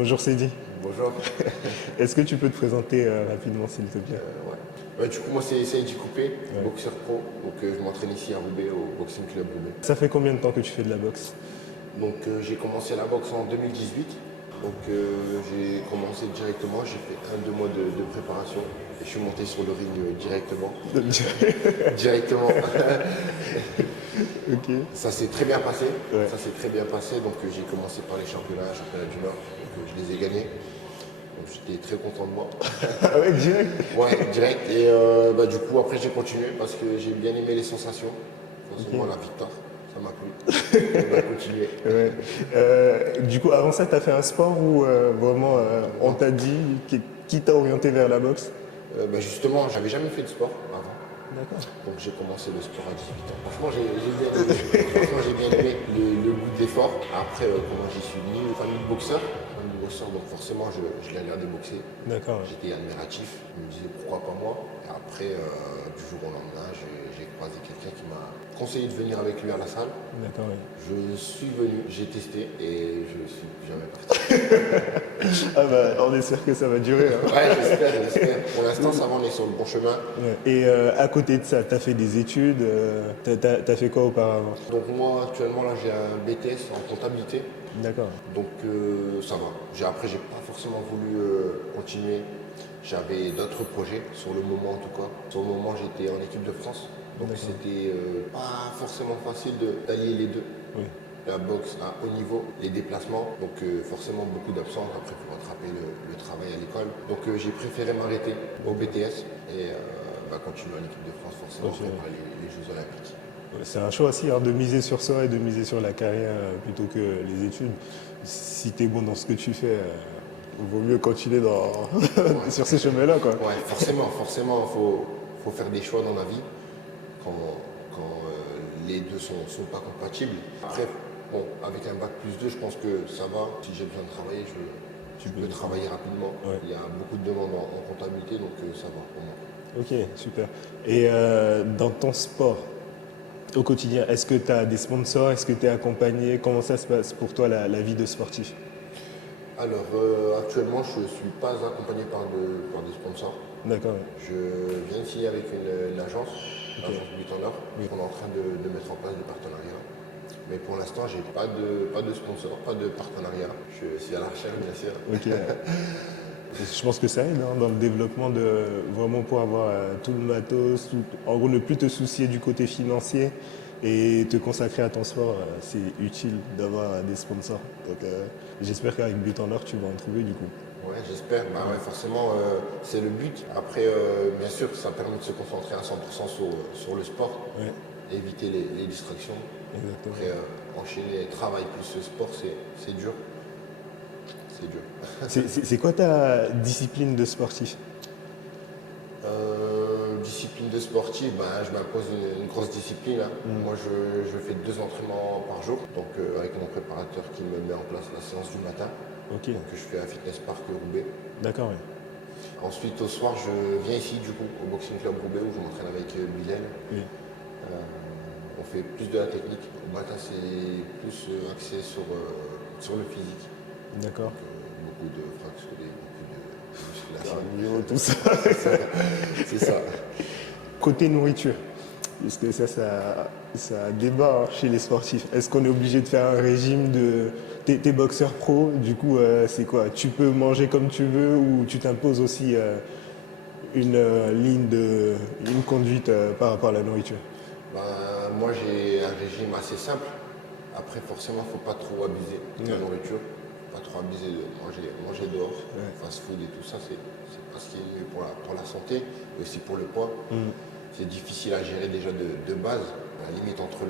Bonjour Sidi. Bonjour. Est-ce que tu peux te présenter rapidement s'il te plaît? Du coup, moi, c'est Saïdi Coupé, Ouais. boxeur pro. Donc, je m'entraîne ici à Roubaix, au Boxing Club Roubaix. Ça fait combien de temps que tu fais de la boxe? Donc, j'ai commencé la boxe en 2018. Donc, j'ai commencé directement. J'ai fait 1-2 mois de préparation. Et je suis monté sur le ring directement. Directement. Ok. Ça s'est très bien passé. Ouais. Ça s'est très bien passé. Donc, j'ai commencé par les championnats du Nord. Donc, je les ai gagnés. Donc, j'étais très content de moi. Ah ouais, direct. Ouais, direct. Et du coup, après, j'ai continué parce que j'ai bien aimé les sensations. Forcément, la victoire, ça m'a plu. On a continué. Ouais. Du coup, avant ça, tu as fait un sport où vraiment on t'a dit qui t'a orienté vers la boxe? Justement, j'avais jamais fait de sport avant. D'accord. Donc j'ai commencé le sport à 18 ans. Franchement, j'ai bien aimé. Franchement, j'ai bien aimé le goût de l'effort. Après, comment j'y suis venu, famille de boxeurs. Famille de boxeurs, donc forcément, je l'ai regardé boxer. D'accord. J'étais admiratif. Je me disais pourquoi pas moi. Et après, du jour au lendemain, j'ai croisé quelqu'un qui m'a conseillé de venir avec lui à la salle. D'accord, oui. Je suis venu, j'ai testé et je suis jamais parti. Ah bah, on espère que ça va durer, hein. Ouais, j'espère. Pour l'instant, ça va, on est sur le bon chemin. Ouais. Et à côté de ça, tu as fait des études, t'as fait quoi auparavant? Donc moi, actuellement, là, j'ai un BTS en comptabilité. D'accord. Donc ça va. Après, j'ai pas forcément voulu continuer. J'avais d'autres projets, sur le moment en tout cas. Sur le moment, j'étais en équipe de France. Donc D'accord. c'était pas forcément facile d'allier les deux. Oui. La boxe à haut niveau, les déplacements, donc forcément beaucoup d'absence après pour rattraper le travail à l'école. Donc j'ai préféré m'arrêter au BTS et continuer en équipe de France forcément Ok. préparer les Jeux Olympiques. Ouais, c'est un choix aussi, hein, de miser sur soi et de miser sur la carrière plutôt que les études. Si tu es bon dans ce que tu fais, vaut mieux continuer sur ces chemins-là, quoi. Ouais, forcément, faut faire des choix dans la vie quand les deux sont pas compatibles. Après, bon, avec un bac+2, je pense que ça va. Si j'ai besoin de travailler, je peux travailler rapidement. Ouais. Il y a beaucoup de demandes en comptabilité, donc ça va pour moi. Ok, super. Et dans ton sport, au quotidien, est-ce que tu as des sponsors? Est-ce que tu es accompagné? Comment ça se passe pour toi, la vie de sportif? Alors, actuellement, je ne suis pas accompagné par des sponsors. D'accord. Je viens de signer avec une agence, l'agence But en Or. Oui. On est en train de mettre en place des partenariats. Mais pour l'instant, j'ai pas de sponsor, pas de partenariat. Je suis à la recherche, bien sûr. Ok. Je pense que ça aide, hein, dans le développement de vraiment pour avoir tout le matos, en gros ne plus te soucier du côté financier et te consacrer à ton sport, c'est utile d'avoir des sponsors. Donc j'espère qu'avec But en Or tu vas en trouver du coup. Ouais, j'espère. Ouais, forcément, c'est le but. Après, bien sûr, ça permet de se concentrer à 100% sur le sport, Ouais, éviter les distractions. exactement. Après, enchaîner travail plus sport, c'est dur. C'est dur. C'est quoi ta discipline de sportif? Discipline de sportif, je m'impose une grosse discipline, hein. Moi, je fais 2 entraînements par jour, donc avec mon préparateur qui me met en place la séance du matin. Ok, Donc, je fais à Fitness Park Roubaix. d'accord, ouais. Ensuite, au soir, je viens ici, du coup, au Boxing Club Roubaix, où je m'entraîne avec Bilal. Oui. On fait plus de la technique. Au matin, c'est plus axé sur le physique. D'accord. Beaucoup de fractionnés, beaucoup de musculation. Cardio, tout ça. C'est ça. Côté nourriture, parce que ça débat, hein, chez les sportifs. Est-ce qu'on est obligé de faire un régime de... T'es boxeur pro, du coup, c'est quoi? Tu peux manger comme tu veux ou tu t'imposes aussi une conduite par rapport à la nourriture? Moi, j'ai un régime assez simple. Après, forcément, il ne faut pas trop abuser de la nourriture. Pas trop abuser de manger dehors, fast food et tout ça, c'est pas ce qui est mieux pour la santé, mais aussi pour le poids. C'est difficile à gérer déjà de base. La limite entre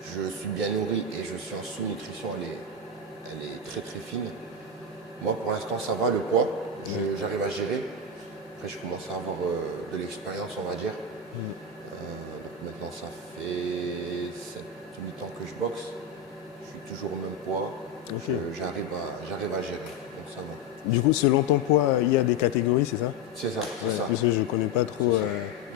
je suis bien nourri et je suis en sous-nutrition, elle est très très fine. Moi, pour l'instant, ça va, le poids, j'arrive à gérer. Après, je commence à avoir de l'expérience, on va dire. Maintenant, ça fait 7-8 ans que je boxe. Je suis toujours au même poids. Ok. J'arrive à gérer. Donc ça va. Du coup, selon ton poids, il y a des catégories, c'est ça? C'est ça, c'est ça. Parce que je connais pas trop.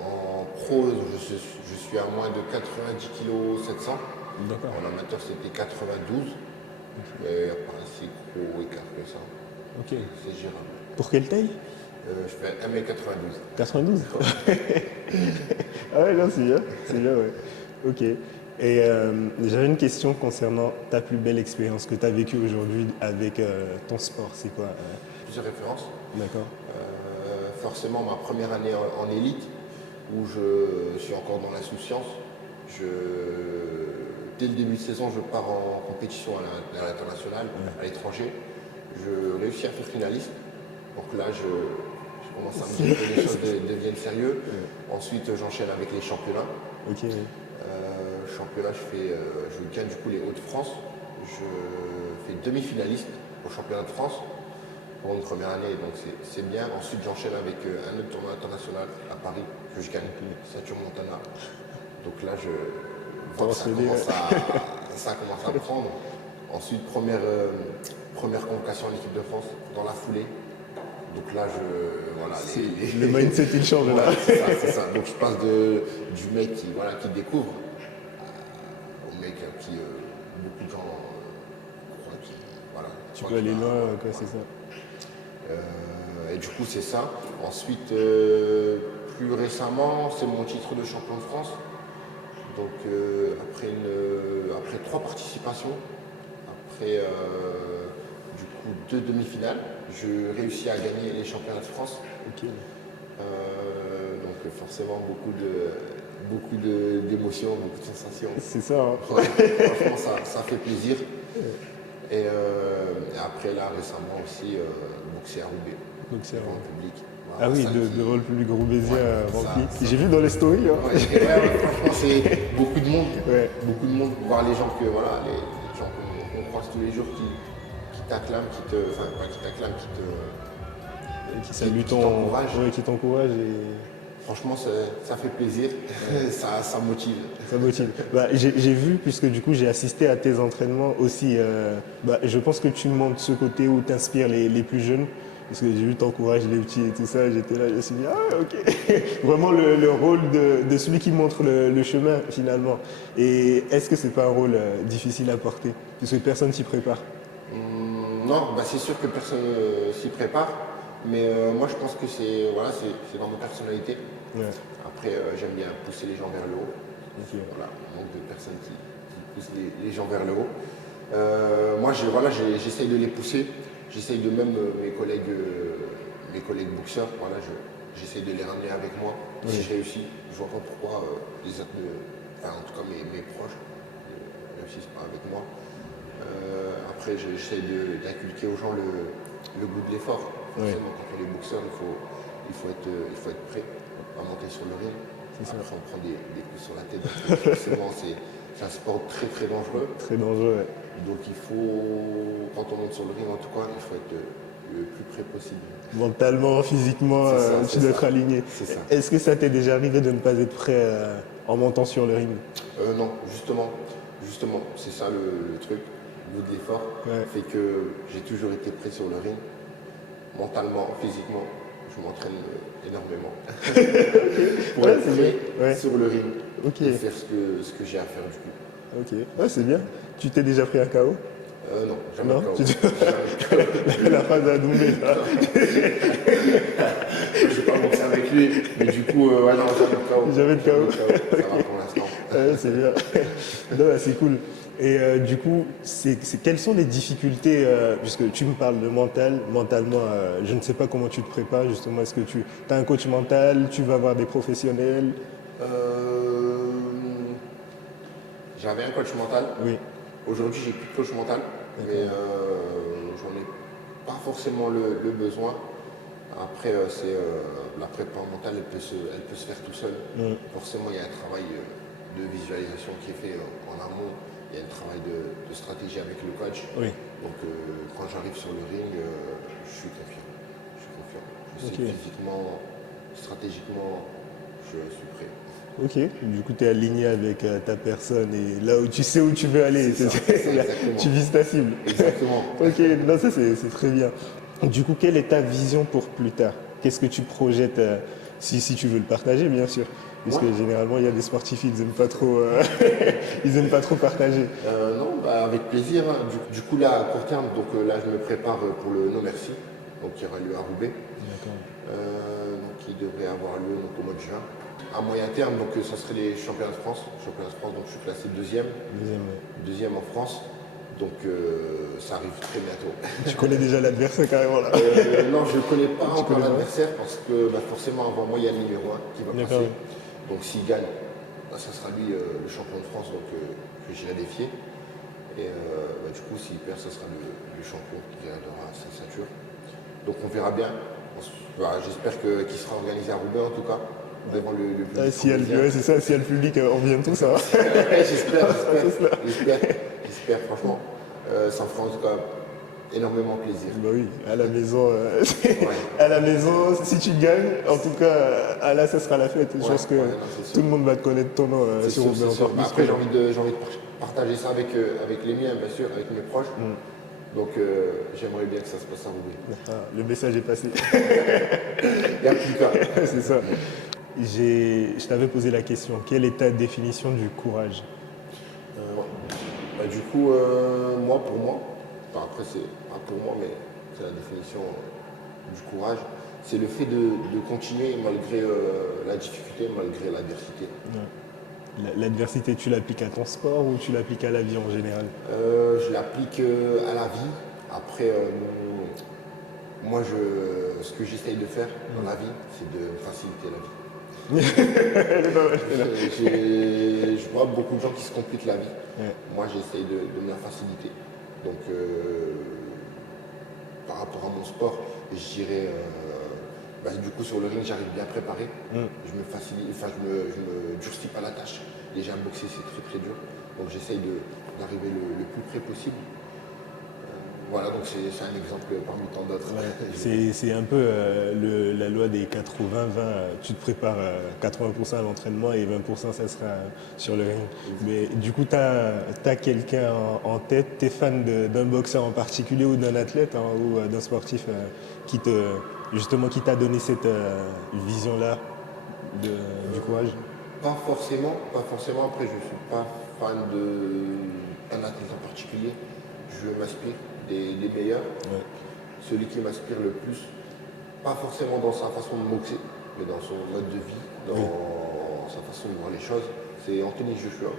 En pro, je suis à moins de 90 kg 700. D'accord. En amateur, c'était 92. Mais pas si gros écart que ça. Ok. C'est gérable. Pour quelle taille? Je fais 1m92. 92. Ah ouais, non, c'est bien, ouais. Ok. Et j'avais une question concernant ta plus belle expérience que tu as vécue aujourd'hui avec ton sport. C'est quoi? Plusieurs références. D'accord. Forcément, ma première année en élite, où je suis encore dans l'insouciance, dès le début de saison, je pars en compétition à l'international, à l'étranger. Je réussis à faire finaliste. Donc là, je commence à me dire que les choses deviennent sérieuses. Ensuite, j'enchaîne avec les championnats. Ok. Championnat, je gagne du coup les Hauts-de-France. Je fais demi-finaliste au championnat de France pour une première année, donc c'est bien. Ensuite, j'enchaîne avec un autre tournoi international à Paris que je gagne, Satur Montana. Donc là, je vois que ça commence à prendre. Ensuite, première convocation à l'équipe de France dans la foulée. Donc là, voilà, le mindset il change là. C'est ça. Donc je passe du mec qui découvre au mec qui beaucoup de gens croient qu'il tu peux aller loin, quoi, c'est ça. Et du coup, c'est ça. Ensuite, plus récemment, c'est mon titre de champion de France. Donc après 3 participations, après du coup 2 demi-finales, je réussis à gagner les championnats de France. Ok. Donc forcément beaucoup d'émotions, beaucoup de sensations. C'est ça. Hein. Ouais, franchement, ça fait plaisir. Et après là récemment aussi boxer à Roubaix. Boxer devant le public. Ah oui, devant le public Roubaisien rempli. J'ai vu dans les stories. Hein. Ouais, franchement, c'est beaucoup de monde. Ouais. Beaucoup de monde. Voir les gens les gens qu'on croise tous les jours qui t'acclament, pas qui t'acclament, qui salue qui t'encourage. Franchement, ça fait plaisir, ça motive. Ça motive. J'ai vu, puisque du coup j'ai assisté à tes entraînements aussi, je pense que tu montres ce côté où tu inspires les plus jeunes. Parce que j'ai vu t'encourager les petits et tout ça, j'étais là, je me suis dit, ah ok. Vraiment le rôle de celui qui montre le chemin finalement. Et est-ce que c'est pas un rôle difficile à porter? Puisque personne s'y prépare. Non, c'est sûr que personne s'y prépare. Mais moi je pense que c'est dans ma personnalité. Ouais. Après j'aime bien pousser les gens vers le haut. Okay. Voilà, manque de personnes qui poussent les gens vers le haut. Moi j'essaye de les pousser. J'essaye de même mes collègues boxeurs, j'essaye de les ramener avec moi. Oui. Si je réussis, je vois pas pourquoi les autres, en tout cas mes proches, ne réussissent pas avec moi. Après j'essaye d'inculquer aux gens le goût de l'effort. Forcément, quand on est boxeur, il faut être prêt à monter sur le ring. Après on prend des coups sur la tête. Forcément c'est un sport très très dangereux. Très dangereux, ouais. Donc quand on monte sur le ring en tout cas, il faut être le plus près possible. Mentalement, physiquement, tu dois être aligné. Est-ce que ça t'est déjà arrivé de ne pas être prêt en montant sur le ring? Non, justement, c'est ça le truc. Le goût de l'effort fait que j'ai toujours été prêt sur le ring. Mentalement, physiquement, je m'entraîne énormément pour être prêt sur le ring et faire ce que j'ai à faire du coup. Ok, c'est bien. Tu t'es déjà pris un KO? Non, jamais non KO. La phrase à doubler. Je ne vais pas boxer avec lui, mais du coup, non, jamais de KO. Ça va pour l'instant. C'est bien. Non, c'est cool. Et du coup, quelles sont les difficultés, puisque tu me parles de mentalement, je ne sais pas comment tu te prépares justement. Est-ce que tu as un coach mental, tu vas voir des professionnels? J'avais un coach mental. Oui. Aujourd'hui, j'ai plus de coach mental, mais j'en ai pas forcément le besoin. Après, la prépa mentale, elle peut se faire tout seul. Forcément, il y a un travail de visualisation qui est fait en amont. Il y a un travail de stratégie avec le coach. Oui. Donc, quand j'arrive sur le ring, je suis confiant. Je sais que physiquement, stratégiquement, je suis prêt. Ok, du coup tu es aligné avec ta personne et là où tu sais où tu veux aller, tu vises ta cible. Exactement. Ok, non, ça c'est très bien. Du coup, quelle est ta vision pour plus tard? Qu'est-ce que tu projettes, si tu veux le partager bien sûr, Puisque Ouais. généralement, il y a des sportifs, ils n'aiment pas trop, ils aiment pas trop partager. Non, bah, avec plaisir, hein. Du coup, là, à court terme, donc là, je me prépare pour le No Merci, donc qui aura lieu à Roubaix. D'accord. Donc, qui devrait avoir lieu donc, au mois de juin. À moyen terme, donc ça serait les championnats de France. Championnats de France, donc je suis classé deuxième, Deuxième, ouais. deuxième en France. Donc ça arrive très bientôt. Tu connais déjà l'adversaire carrément là. Non, je ne connais pas encore connais pas l'adversaire parce que bah, forcément avant moi il y a le numéro 1 qui va D'accord. passer. Donc s'il gagne, bah, ça sera lui le champion de France donc, que j'irai défier. Et bah, du coup s'il perd, ça sera le champion qui gagnera sa ceinture. Donc on verra bien. Bah, j'espère qu'il sera organisé à Roubaix en tout cas. Devant le public. Si elle, ouais, c'est ça, si y a le public en vient tout, ça va. J'espère, franchement. Ça me fera en tout cas énormément plaisir. Bah oui, à la maison, Ouais. à la maison, si tu gagnes, en tout cas, là, ça sera la fête. Je pense que Ouais, non, c'est sûr. tout le monde va te connaître ton nom C'est sur sûr, Roubaix c'est sûr. encore Bah, plus. après, j'ai envie de partager ça avec les miens, bien sûr, avec mes proches. Donc, j'aimerais bien que ça se passe à Roubaix. Ah, le message est passé. Il n'y a plus qu'à. C'est ça. Je t'avais posé la question, quelle est ta définition du courage? Ouais. Bah, du coup, pour moi, enfin, après, c'est pas pour moi, mais c'est la définition du courage. C'est le fait de continuer malgré la difficulté, malgré l'adversité. Ouais. L'adversité, tu l'appliques à ton sport ou tu l'appliques à la vie en général? Je l'applique à la vie. Après, moi, ce que j'essaye de faire dans la vie, c'est de faciliter la vie. Elle est pas mal, celle-là. Je vois beaucoup de gens qui se compliquent la vie. Ouais. Moi, j'essaye de me la faciliter. Donc, par rapport à mon sport, je dirais, bah, du coup, sur le ring, j'arrive bien préparé. Je me facilite, enfin, je me durcis pas la tâche. Déjà, boxer, c'est très très dur. Donc, j'essaye d'arriver le plus près possible. Voilà, donc c'est un exemple parmi tant d'autres. Ouais. C'est un peu la loi des 80-20. Tu te prépares 80% à l'entraînement et 20% ça sera sur le ring. Mais du coup, tu as quelqu'un en tête, tu es fan d'un boxeur en particulier ou d'un athlète hein, ou d'un sportif qui t'a donné cette vision-là du courage? Pas forcément. Après, je ne suis pas fan d'un athlète en particulier. Je m'inspire des meilleurs. Ouais. Celui qui m'inspire le plus, pas forcément dans sa façon de boxer, mais dans son mode de vie, dans sa façon de voir les choses, c'est Anthony Joshua.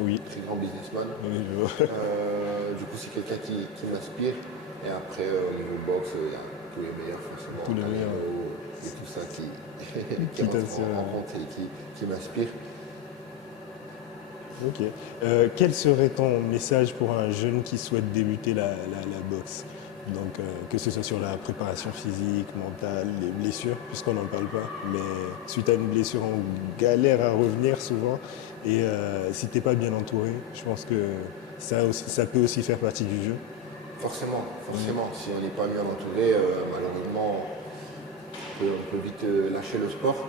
Oui. Très grand businessman. Oui, je vois. Du coup, c'est quelqu'un qui m'inspire. Et après, au niveau boxe, il y a tous les meilleurs, forcément. Tous les meilleurs. Et tout ça qui Qui rentre t'inspire. en compte et qui m'inspire. Ok. Quel serait ton message pour un jeune qui souhaite débuter la boxe? Donc, que ce soit sur la préparation physique, mentale, les blessures, puisqu'on n'en parle pas. Mais suite à une blessure, on galère à revenir souvent. Et si tu n'es pas bien entouré, je pense que ça peut aussi faire partie du jeu. Forcément. Si on n'est pas bien entouré, malheureusement, on peut vite lâcher le sport.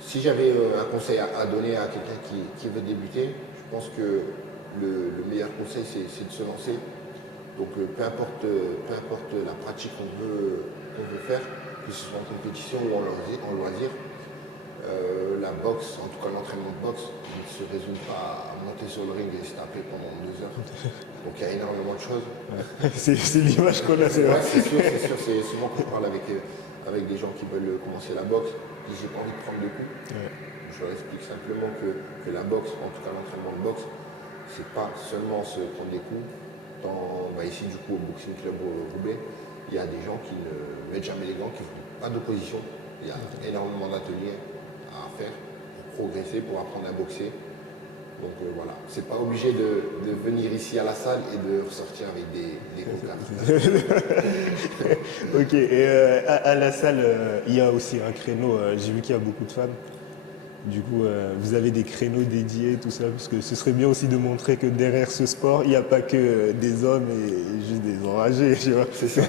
Si j'avais un conseil à donner à quelqu'un qui veut débuter, je pense que le meilleur conseil, c'est de se lancer. Donc peu importe la pratique qu'on veut faire, que ce soit en compétition ou en loisir, la boxe, en tout cas l'entraînement de boxe, ne se résume pas à monter sur le ring et se taper pendant 2 heures. Donc il y a énormément de choses. C'est l'image qu'on a, c'est vrai. Ouais, c'est sûr. C'est souvent que je parle avec des gens qui veulent commencer la boxe, qui disent j'ai pas envie de prendre de coups. Ouais. Je leur explique simplement que la boxe, en tout cas l'entraînement de boxe, c'est pas seulement se prendre des coups. Ici du coup au Boxing Club Roubaix, il y a des gens qui ne mettent jamais les gants, qui ne font pas d'opposition. Il y a énormément d'ateliers à faire pour progresser, pour apprendre à boxer. Donc voilà, c'est pas obligé de venir ici à la salle et de ressortir avec des cocards. Ok, et à la salle, il y a aussi un créneau. J'ai vu qu'il y a beaucoup de femmes. Du coup, vous avez des créneaux dédiés, tout ça, parce que ce serait bien aussi de montrer que derrière ce sport, il n'y a pas que des hommes et juste des enragés, tu vois. C'est ça.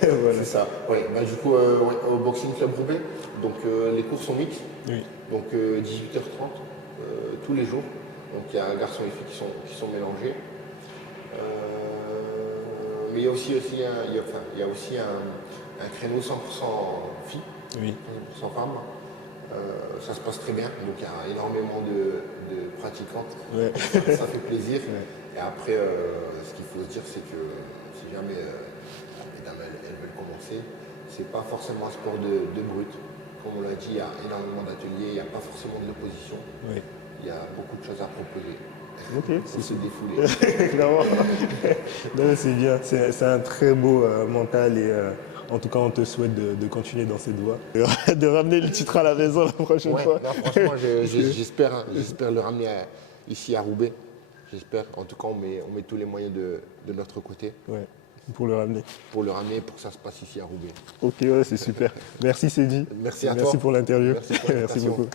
Voilà. C'est ça. Ouais, du coup, au Boxing Club Roubaix, donc les cours sont mixtes. Oui. Donc 18h30 tous les jours. Donc il y a garçons et filles qui sont mélangés. Mais il y a aussi, un créneau 100% filles, Oui. 100% femmes. Ça se passe très bien, donc il y a énormément de pratiquantes. Ouais. Ça fait plaisir. Et après, ce qu'il faut se dire, c'est que si jamais les dames elles veulent commencer, c'est pas forcément un sport de brut. Comme on l'a dit, il y a énormément d'ateliers, il n'y a pas forcément de l'opposition. Ouais. Il y a beaucoup de choses à proposer. Ok, C'est se défouler. clairement. Non, c'est bien, c'est un très beau mental et en tout cas on te souhaite de continuer dans cette voie, de ramener le titre à la maison la prochaine Ouais, fois. non, franchement, j'espère le ramener ici à Roubaix. J'espère. En tout cas, on met tous les moyens de notre côté Ouais, pour le ramener. pour le ramener, pour que ça se passe ici à Roubaix. Ok, ouais, c'est super. Merci Cédric. Merci à toi. Merci pour l'interview. Merci pour Merci l'invitation. beaucoup.